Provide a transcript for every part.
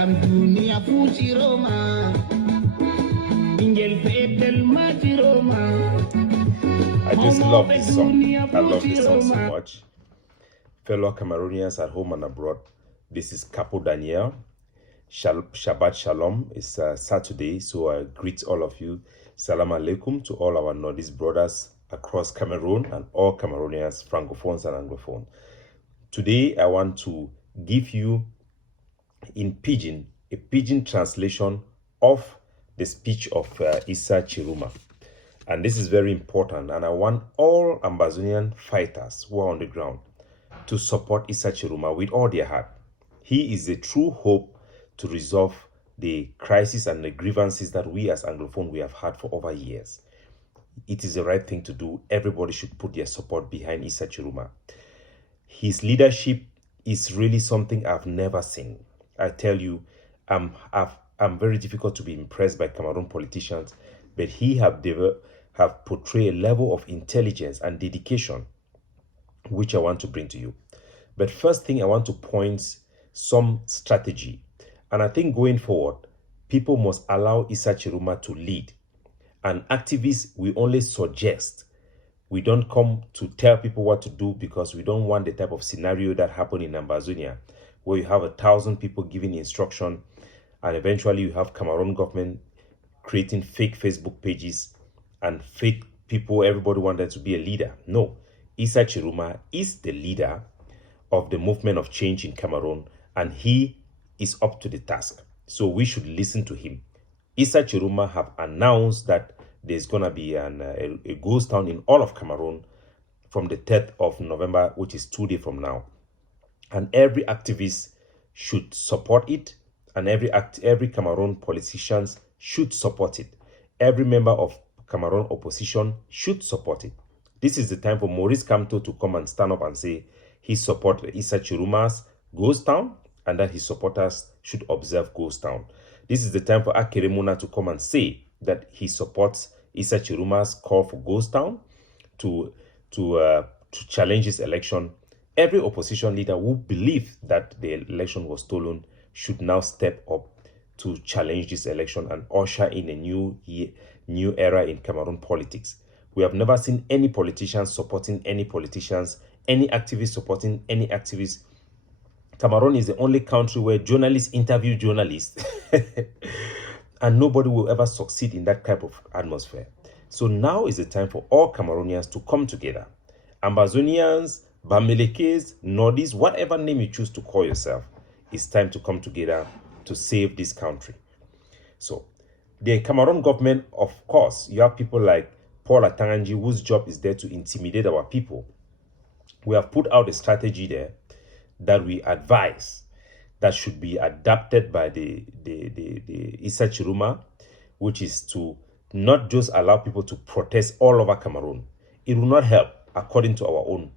Welcome to Niafu Tchiroma. I just love this song. I love this song so much. Fellow Cameroonians at home and abroad, this is Capo Daniel. Shabbat Shalom. It's Saturday, so I greet all of you. Salam alaikum to all our Nordic brothers across Cameroon and all Cameroonians, Francophones and Anglophones. Today, I want to give you in Pidgin, a Pidgin translation of the speech of Isaachuruma. And this is very important, and I want all Ambazonian fighters who are on the ground to support Isaachuruma with all their heart. He is the true hope to resolve the crisis and the grievances that we as Anglophone we have had for over years. It is the right thing to do. Everybody should put their support behind Isaachuruma. His leadership is really something I've never seen. I tell you, I'm very difficult to be impressed by Cameroon politicians, but he have portrayed a level of intelligence and dedication which I want to bring to you. But first thing, I want to point some strategy. And I think going forward, people must allow Isaachuruma to lead. And activists, we only suggest. We don't come to tell people what to do because we don't want the type of scenario that happened in Ambazonia, where you have 1,000 people giving instruction and eventually you have Cameroon government creating fake Facebook pages and fake people. Everybody wanted to be a leader. No, Isaachuruma is the leader of the movement of change in Cameroon, and he is up to the task. So we should listen to him. Isaachuruma have announced that there's going to be a ghost town in all of Cameroon from the 3rd of November, which is 2 days from now. And every activist should support it, and every Cameroon politicians should support it. Every member of Cameroon opposition should support it. This is the time for Maurice Kamto to come and stand up and say he supports Isaachuruma's ghost town and that his supporters should observe ghost town. This is the time for Akiremuna to come and say that he supports Isaachuruma's call for ghost town to challenge his election. Every opposition leader who believes that the election was stolen should now step up to challenge this election and usher in a new era in Cameroon politics. We have never seen any politicians supporting any politicians, any activist supporting any activist. Cameroon is the only country where journalists interview journalists and nobody will ever succeed in that type of atmosphere. So now is the time for all Cameroonians to come together. Ambazonians, Bamelekes, Nordis, whatever name you choose to call yourself, it's time to come together to save this country. So the Cameroon government, of course, you have people like Paul Atanganji, whose job is there to intimidate our people. We have put out a strategy there that we advise that should be adapted by the Isaachuruma, which is to not just allow people to protest all over Cameroon. It will not help, according to our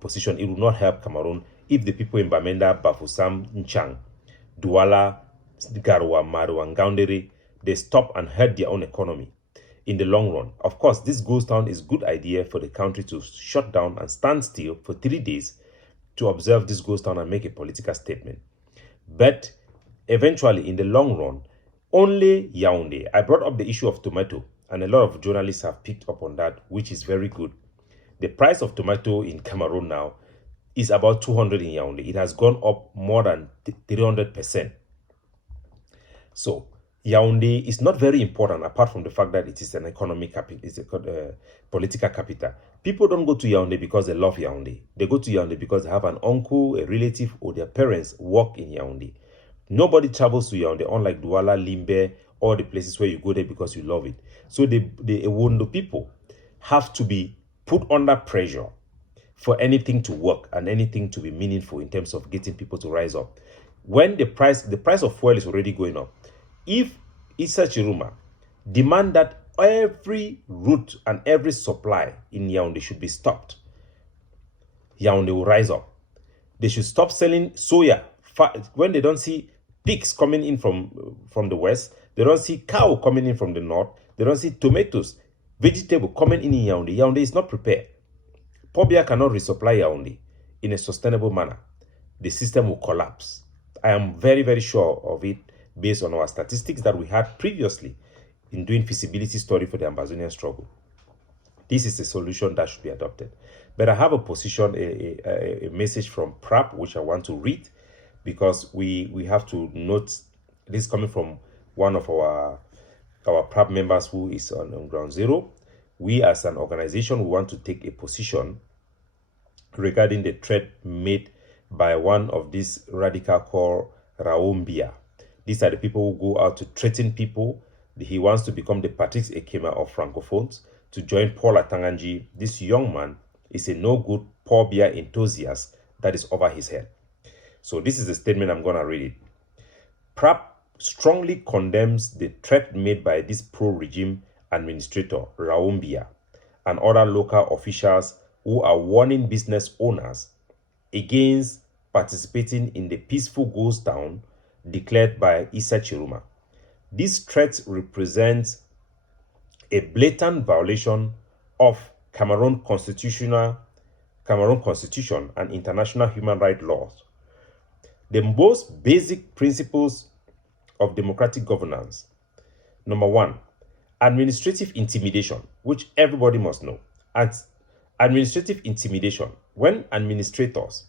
position. It will not help Cameroon if the people in Bamenda, Bafoussam, Nchang, Douala, Garoua, Maroua, and Gaoundéré, they stop and hurt their own economy in the long run. Of course, this ghost town is a good idea for the country to shut down and stand still for 3 days to observe this ghost town and make a political statement. But eventually, in the long run, only Yaoundé. I brought up the issue of tomato, and a lot of journalists have picked up on that, which is very good. The price of tomato in Cameroon now is about 200 in Yaoundé. It has gone up more than 300%. So Yaoundé is not very important, apart from the fact that it is an economic capital, it's a political capital. People don't go to Yaoundé because they love Yaoundé. They go to Yaoundé because they have an uncle, a relative, or their parents work in Yaoundé. Nobody travels to Yaoundé, unlike Douala, Limbe, all the places where you go there because you love it. So the Ewondo people have to be put under pressure for anything to work and anything to be meaningful in terms of getting people to rise up. When the price of fuel is already going up, if Isaachuruma demand that every route and every supply in Yaoundé should be stopped, Yaoundé will rise up. They should stop selling soya. When they don't see pigs coming in from the west, they don't see cow coming in from the north, they don't see tomatoes, vegetable coming in Yaoundé. Yaoundé is not prepared. Pobia cannot resupply Yaoundé in a sustainable manner. The system will collapse. I am very, very sure of it based on our statistics that we had previously in doing feasibility study for the Amazonian struggle. This is a solution that should be adopted. But I have a position, a message from PRAP, which I want to read, because we have to note, this coming from one of our PRAP members who is on ground zero. We as an organization, we want to take a position regarding the threat made by one of these radical called Raombia. These are the people who go out to threaten people. He wants to become the Patrice Ekema of Francophones, to join Paul Atanganji. This young man is a no-good poor beer enthusiast that is over his head. So this is the statement, I'm going to read it. PRAP strongly condemns the threat made by this pro-regime administrator, Raombia, and other local officials who are warning business owners against participating in the peaceful ghost town declared by Isaachuruma. This threat represents a blatant violation of Cameroon constitution and international human rights laws. The most basic principles of democratic governance. Number one, administrative intimidation, which everybody must know. Administrative intimidation, when administrators,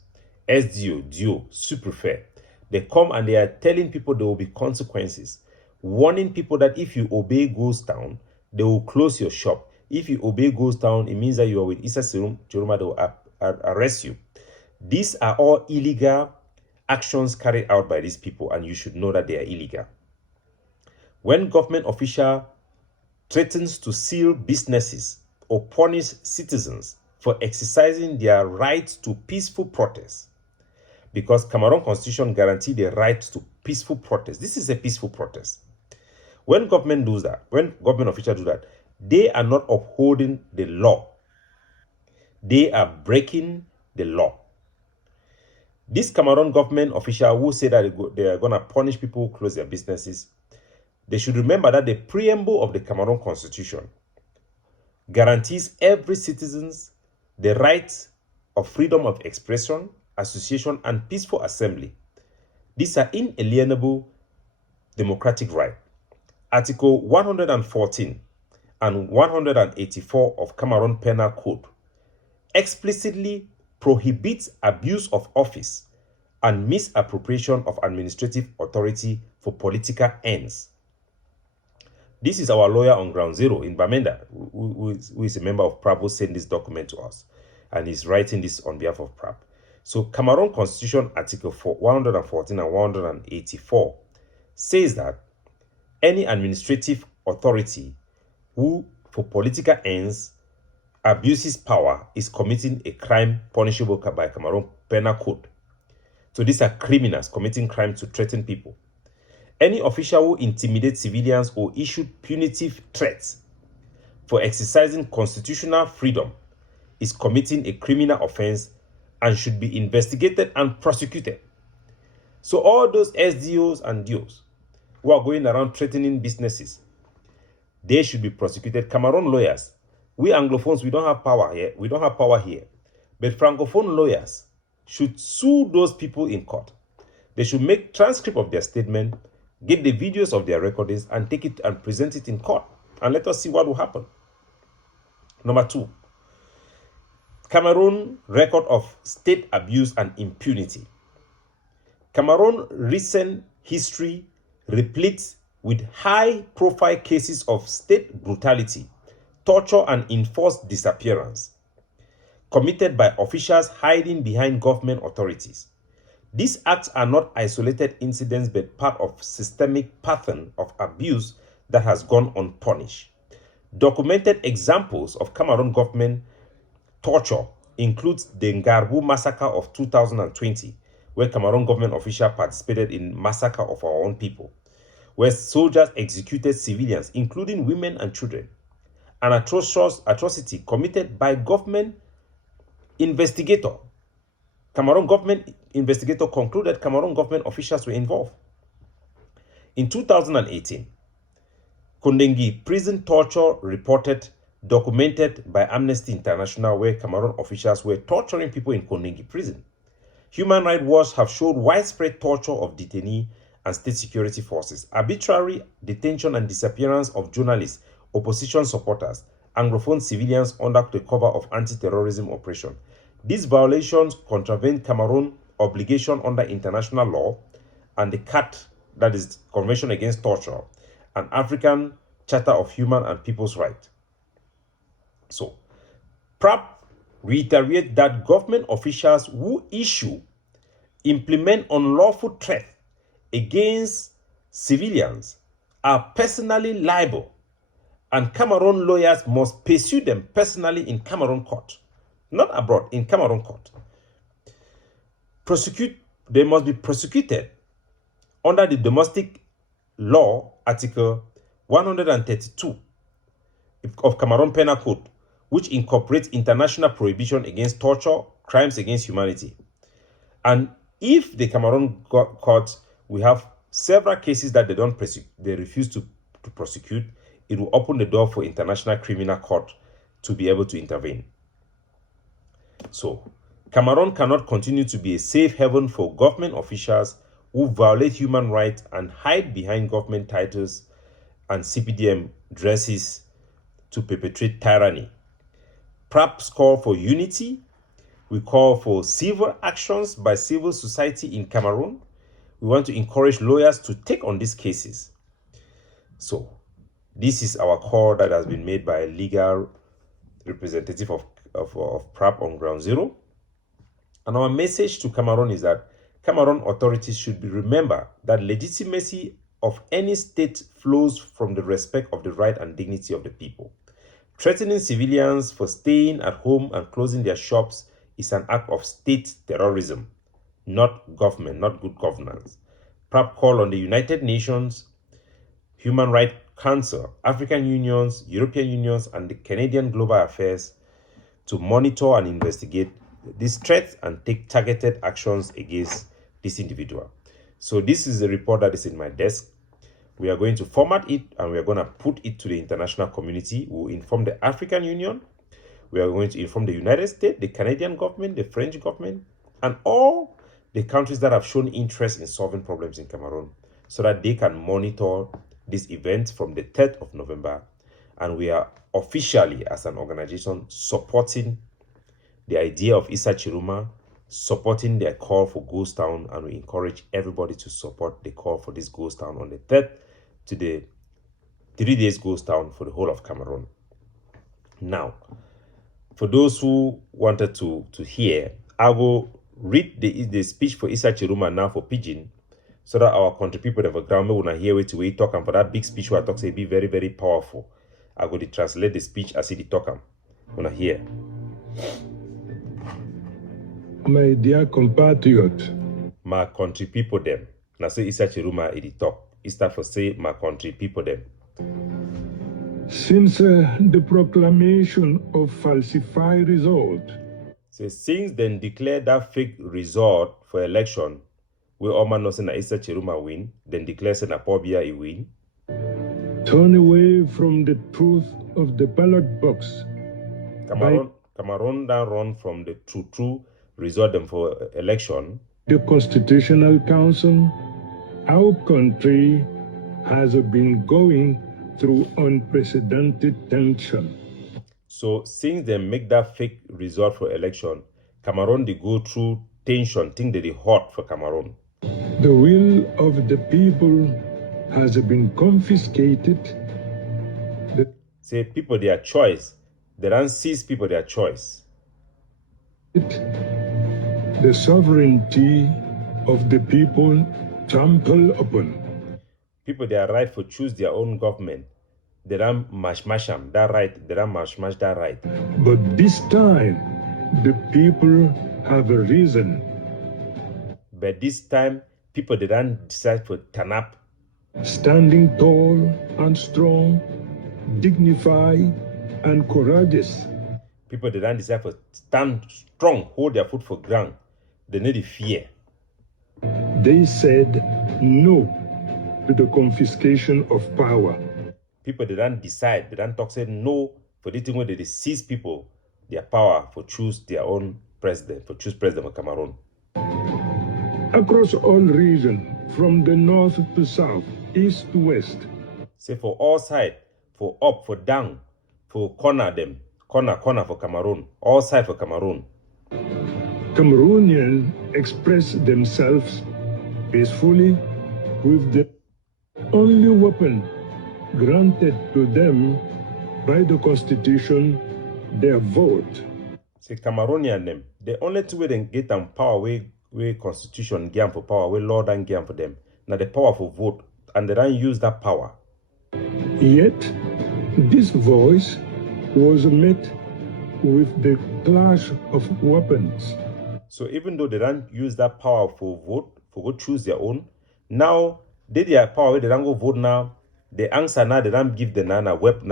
SDO, DO, Superfair, they come and they are telling people there will be consequences, warning people that if you obey ghost town, they will close your shop. If you obey ghost town, it means that you are with Isaachuruma, they will arrest you. These are all illegal actions carried out by these people, and you should know that they are illegal. When government official threatens to seal businesses or punish citizens for exercising their right to peaceful protest, because Cameroon Constitution guarantees the right to peaceful protest. This is a peaceful protest. When government does that, when government officials do that, they are not upholding the law. They are breaking the law. This Cameroon government official who say that they are going to punish people who close their businesses, they should remember that the preamble of the Cameroon Constitution guarantees every citizen's the right of freedom of expression, association, and peaceful assembly. These are inalienable democratic rights. Article 114 and 184 of Cameroon Penal Code explicitly prohibits abuse of office and misappropriation of administrative authority for political ends. This is our lawyer on ground zero in Bamenda, who is a member of PRAP, who sent this document to us, and he's writing this on behalf of PRAP. So Cameroon Constitution Article 114 and 184 says that any administrative authority who, for political ends, abuses power is committing a crime punishable by Cameroon Penal Code. So these are criminals committing crime to threaten people. Any official who intimidates civilians or issued punitive threats for exercising constitutional freedom is committing a criminal offense and should be investigated and prosecuted. So all those SDOs and DOs who are going around threatening businesses, they should be prosecuted. Cameroon lawyers, we Anglophones, we don't have power here. We don't have power here. But Francophone lawyers should sue those people in court. They should make transcript of their statement, get the videos of their recordings, and take it and present it in court. And let us see what will happen. Number two, Cameroon record of state abuse and impunity. Cameroon recent history replete with high-profile cases of state brutality, torture, and enforced disappearance committed by officials hiding behind government authorities. These acts are not isolated incidents but part of systemic pattern of abuse that has gone unpunished. Documented examples of Cameroon government torture includes the Ngarbu massacre of 2020, where Cameroon government officials participated in massacre of our own people, where soldiers executed civilians, including women and children. An atrocity committed by government investigator. Cameroon government investigator concluded Cameroon government officials were involved. In 2018, Kondengi prison torture reported, documented by Amnesty International, where Cameroon officials were torturing people in Kondengi prison. Human Rights Watch have showed widespread torture of detainees and state security forces, arbitrary detention and disappearance of journalists, opposition supporters, Anglophone civilians under the cover of anti-terrorism operation. These violations contravene Cameroon's obligation under international law and the CAT, that is Convention Against Torture, and African Charter of Human and People's Rights. So, PRAP reiterate that government officials who implement unlawful threats against civilians are personally liable, and Cameroon lawyers must pursue them personally in Cameroon court, not abroad, in Cameroon court. They must be prosecuted under the Domestic Law Article 132 of Cameroon Penal Code, which incorporates international prohibition against torture, crimes against humanity. And if the Cameroon court, we have several cases that they refuse to prosecute, it will open the door for International Criminal Court to be able to intervene. So, Cameroon cannot continue to be a safe haven for government officials who violate human rights and hide behind government titles and CPDM dresses to perpetrate tyranny. PRAP's call for unity. We call for civil actions by civil society in Cameroon. We want to encourage lawyers to take on these cases. So, this is our call that has been made by a legal representative of PRAP on Ground Zero. And our message to Cameroon is that Cameroon authorities should remember that legitimacy of any state flows from the respect of the right and dignity of the people. Threatening civilians for staying at home and closing their shops is an act of state terrorism, not government, not good governance. PRAP call on the United Nations, Human Rights Council, African Unions, European Unions, and the Canadian Global Affairs to monitor and investigate these threats and take targeted actions against this individual. So this is a report that is in my desk. We are going to format it and we are going to put it to the international community. We will inform the African Union. We are going to inform the United States, the Canadian government, the French government, and all the countries that have shown interest in solving problems in Cameroon so that they can monitor this event from the 3rd of November. And we are officially, as an organization, supporting the idea of Isaachuruma, supporting their call for Ghost Town, and we encourage everybody to support the call for this Ghost Town on the 3rd to the 3 days Ghost Town for the whole of Cameroon. Now, for those who wanted to hear, I will read the speech for Isaachuruma now for Pidgin, so that our country people that have ground will not hear it we talk, and for that big speech where I talk say be very, very powerful. I go to translate the speech as it talk when I hear. My dear compatriot, my country people them. Now say Isaachuruma it talk. It's time for say my country people them. Since the proclamation of falsified result, so since then declare that fake result for election, we all man know say na Isaachuruma win, then declare say na Pobia he win. turn away from the truth of the ballot box. Cameroon now run from the true result them for election. The Constitutional Council, our country has been going through unprecedented tension. So since they make that fake result for election, Cameroon they go through tension, think that they hot for Cameroon. The will of the people has been confiscated. Say people their choice. They don't seize people their choice. The sovereignty of the people trampled upon. People their right for choose their own government. They don't mash them. That right, they don't mash that right. But this time, the people have a reason. But this time, people they don't decide for turn up. Standing tall and strong, dignified and courageous. People they don't decide for stand strong, hold their foot for ground. They need the fear. They said no to the confiscation of power. People they don't decide, they don't talk say no for the thing where they seize people their power for choose their own president, for choose president of Cameroon. across all regions, from the north to south, east to west. Say for all side, for up, for down, for corner them, corner for Cameroon, all side for Cameroon. Cameroonians express themselves peacefully with the only weapon granted to them by the Constitution, their vote. Say Cameroonian them, the only two way they get them power way Constitution give for power, way law and give for them. Now the power for vote, and they don't use that power. Yet, this voice was met with the clash of weapons. So even though they don't use that power for vote, for go choose their own, now their power, they don't go vote now, the answer now, they don't give them now a weapon,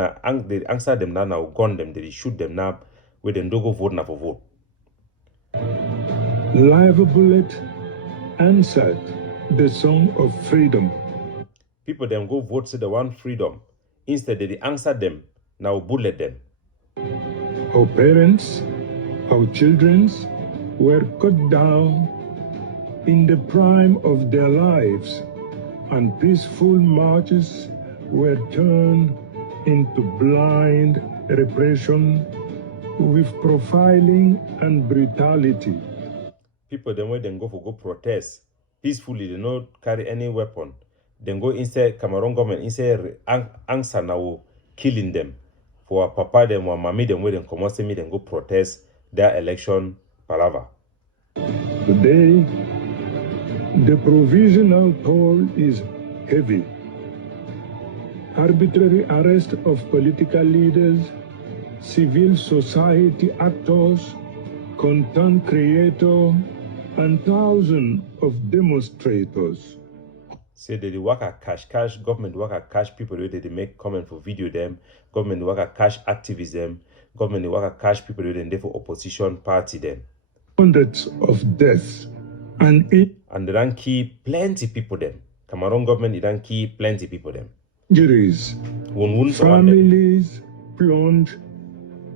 they answer them now, gun them, they shoot them now, where they don't go vote now for vote. Live Bullet answered the song of freedom. People then go vote, say they want freedom. Instead, they answer them, now bullet them. Our parents, our children were cut down in the prime of their lives, and peaceful marches were turned into blind repression with profiling and brutality. People then when they go protest peacefully, they don't carry any weapon. Then go inside Cameroon government inside answer now killing them. For papa them or mommy them where they come out me then go protest their election palaver. Today, the provisional toll is heavy. Arbitrary arrest of political leaders, civil society actors, content creators, and thousands of demonstrators. Say they work at cash, government work at cash people where they make comment for video them, government work at cash activism, government work at cash people where they for opposition party them. Hundreds of deaths and they don't keep plenty people them. Cameroon government they don't keep plenty people them. Injuries. Families plunge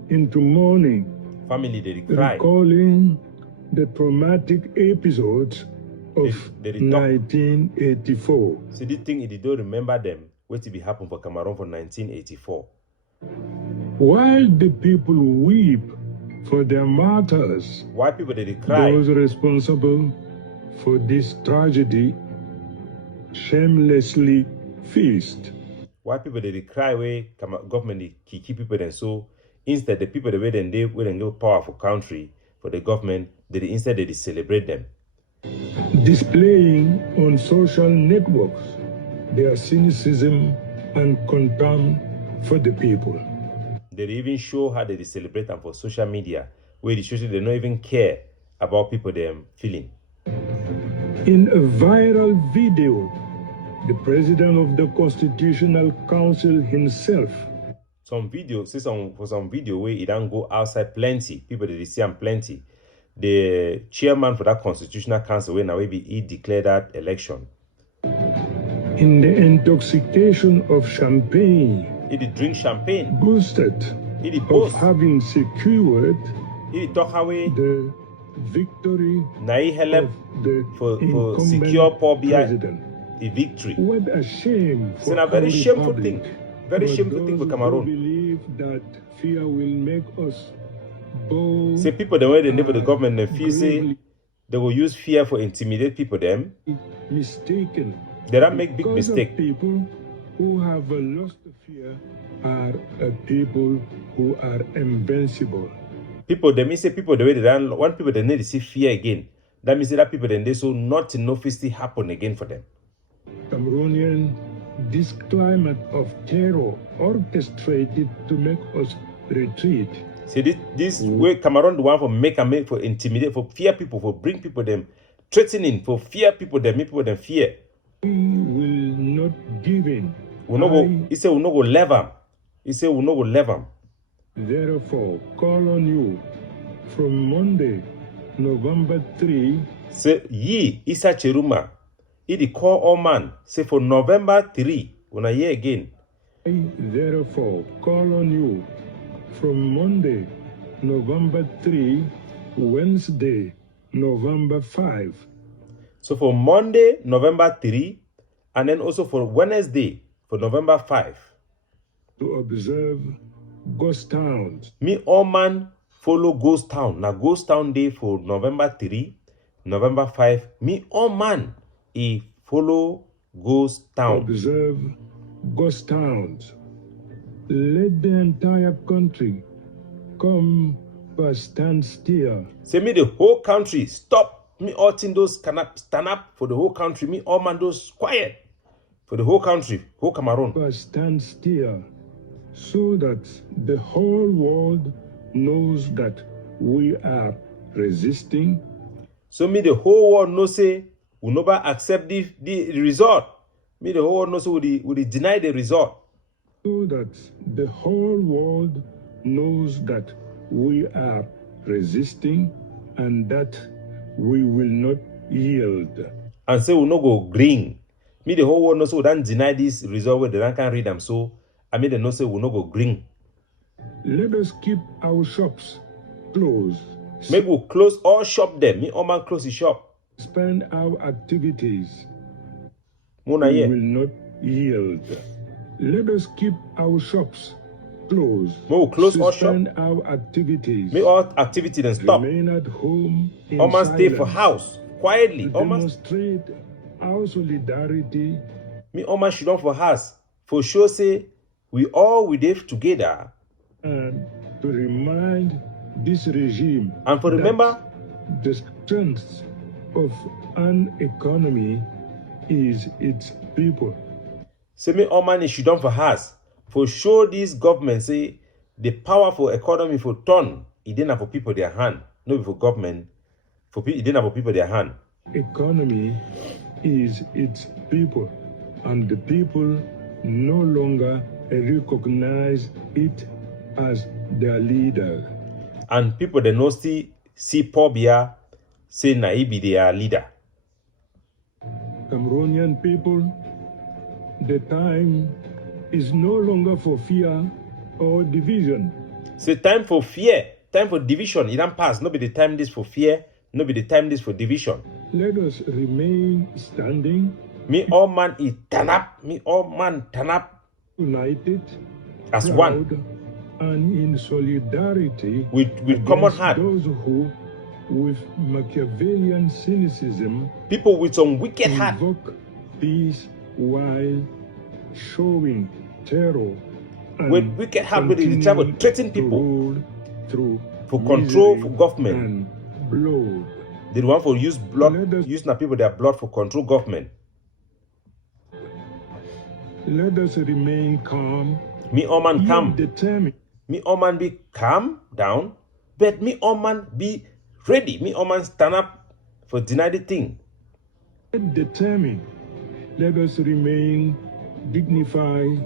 into mourning. Family they cry. Recalling the traumatic episodes of 1984. So this thing, they don't remember them, what to be happen for Cameroon for 1984. While the people weep for their martyrs, why people they cry? Those responsible for this tragedy shamelessly feast. Why people they cry way government they keep people then so instead the people the way they give power for country for the government they celebrate them. Displaying on social networks their cynicism and contempt for the people. They even show how they celebrate them for social media, where they show they don't even care about people them feeling. In a viral video, the president of the Constitutional Council himself. Some video, for some video where he don't go outside plenty, people they see him plenty. The chairman for that Constitutional Council, when he declared that election. In the intoxication of champagne, he did drink champagne. Boasted he did boast of having secured he talk away the victory of the for secure president. The victory. What a shame! It's a very shameful thing. Very shameful thing for Cameroon. Believe that fear will make us bold. Say people the way they live with the government, they feel say they will use fear for intimidate people. Them mistaken. They don't make big mistake. People who have lost fear are people who are invincible. People they say people the way they don't want people they need to see fear again. That means that people then they so nothing no fisty happen again for them. Cameroonian, this climate of terror orchestrated to make us retreat. See this way Cameroon the one for make for intimidate, for fear people, for bring people them threatening, for fear people them, make people them fear. We will not give in. We no go. He say we no go leave them. He say we no go leave them. Therefore, call on you from Monday, November 3. Say ye Isaachuruma. He call all man. Say for November 3. When I hear again. Therefore, call on you from Monday, November 3, Wednesday, November 5. So for Monday, November 3, and then also for Wednesday, for November 5. To observe ghost towns. Me all man follow ghost town. Now ghost town day for November 3, November 5. Me all man he follow ghost town. Observe ghost towns. Let the entire country come to a standstill. Say me the whole country stop. Me all thing those cannot stand up for the whole country. Me all man those quiet for the whole country, whole Cameroon. To a standstill, so that the whole world knows that we are resisting. So me the whole world know say we never accept the result. Me the whole world know say we deny the result. So that the whole world knows that we are resisting and that we will not yield. And say we no go green. Me the whole world know say we don't deny this result where they don't can read them. So I mean they know say we no go green. Let us keep our shops closed. Maybe we close all shop there. Me all man close the shop. Suspend our activities. Mona We here. will not yield. Let us keep our shops closed. Me we close all shop. Suspend our activities. Me all activity then stop. Remain at home in All man stay for silence house quietly. to All man demonstrate our solidarity me all man should on for house. For sure say we all we live together. and to remind this regime And for that remember the strength of an economy is its people. say me all man should on for house. For sure this government say the power for economy for turn it didn't have for people their hand. No be for government. For people it didn't have for people their hand. Economy is its people, and the people no longer recognize it as their leader. And people they no see Pobia say na he be their leader. Cameroonian people, the time is no longer for fear or division. Say time for fear, time for division. It don't pass. No be the time this for fear. No be the time this for division. Let us remain standing, Me all man it turn up. Me all man turn up united, as proud, one and in solidarity with common against heart. those who, with Machiavellian cynicism, People with some wicked heart. invoke peace while showing terror and With wicked heart, where they try to continue threaten to people rule through for control misery for government. and blood. They want for use blood, Let us- use na people their blood for control government. Let us remain calm, Me all man yet calm. determined. Me all man be calm down, but me all man be ready. Me all man stand up for deny the thing. Determined. Let us remain dignified,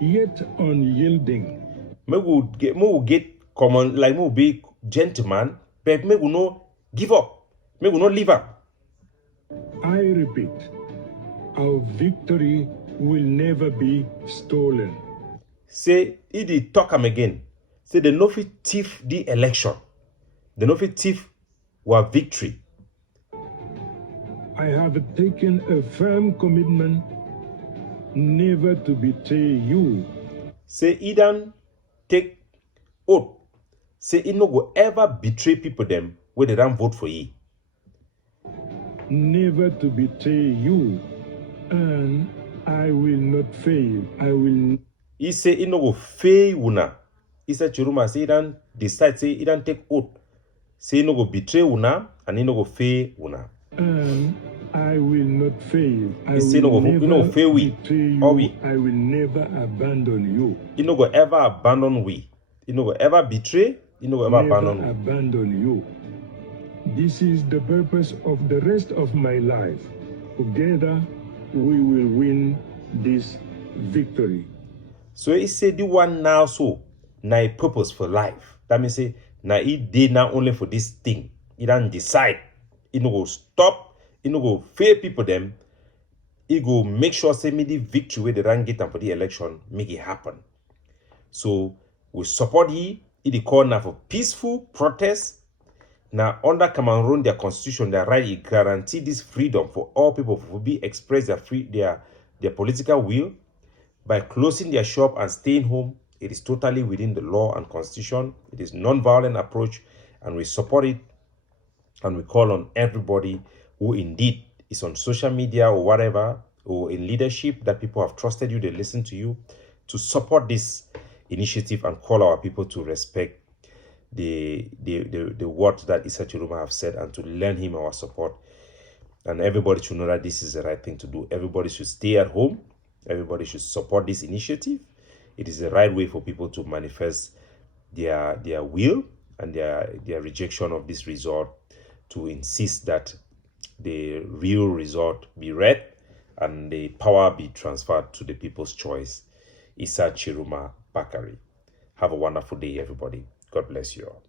yet unyielding. Me will get common like me will be gentleman, but me will no give up. Me will not leave up. I repeat, our victory will never be stolen. Say he did talk am again. Say they no fit thief the election. They no fit thief our victory. I have taken a firm commitment never to betray you. Say he done take oath. Say he no go ever betray people them where they don't vote for ye. Never to betray you, and I will not fail. I will. He say he no go fail una. Isaachuruma say he done decide say he done take oath. Say he no go betray una and he no go fail una. And I will not fail. I He say no will go- he no never go fail we, betray you. or we. I will never abandon you. He no go ever abandon we. He no go ever betray. He no go ever Never abandon we. abandon you. This is the purpose of the rest of my life. Together, we will win this victory. So he say the one now so na a purpose for life. That means say na he did now only for this thing. He don't decide. He no go stop. He no go fail people them. He go make sure say me the victory where they don't get them for the election make it happen. So we support he. He the call now for peaceful protest. Now, under Cameroon, their constitution, their right, it guarantees this freedom for all people to express their political will by closing their shop and staying home. It is totally within the law and constitution. It is non-violent approach, and we support it. And we call on everybody who indeed is on social media or whatever, or in leadership, that people have trusted you, they listen to you, to support this initiative and call our people to respect the words that Isaachuruma have said, and to lend him our support. And everybody should know that this is the right thing to do. Everybody should stay at home. Everybody should support this initiative. It is the right way for people to manifest their will and their rejection of this resort, to insist that the real resort be read and the power be transferred to the people's choice. Isaachuruma Bakari. Have a wonderful day, everybody. God bless you all.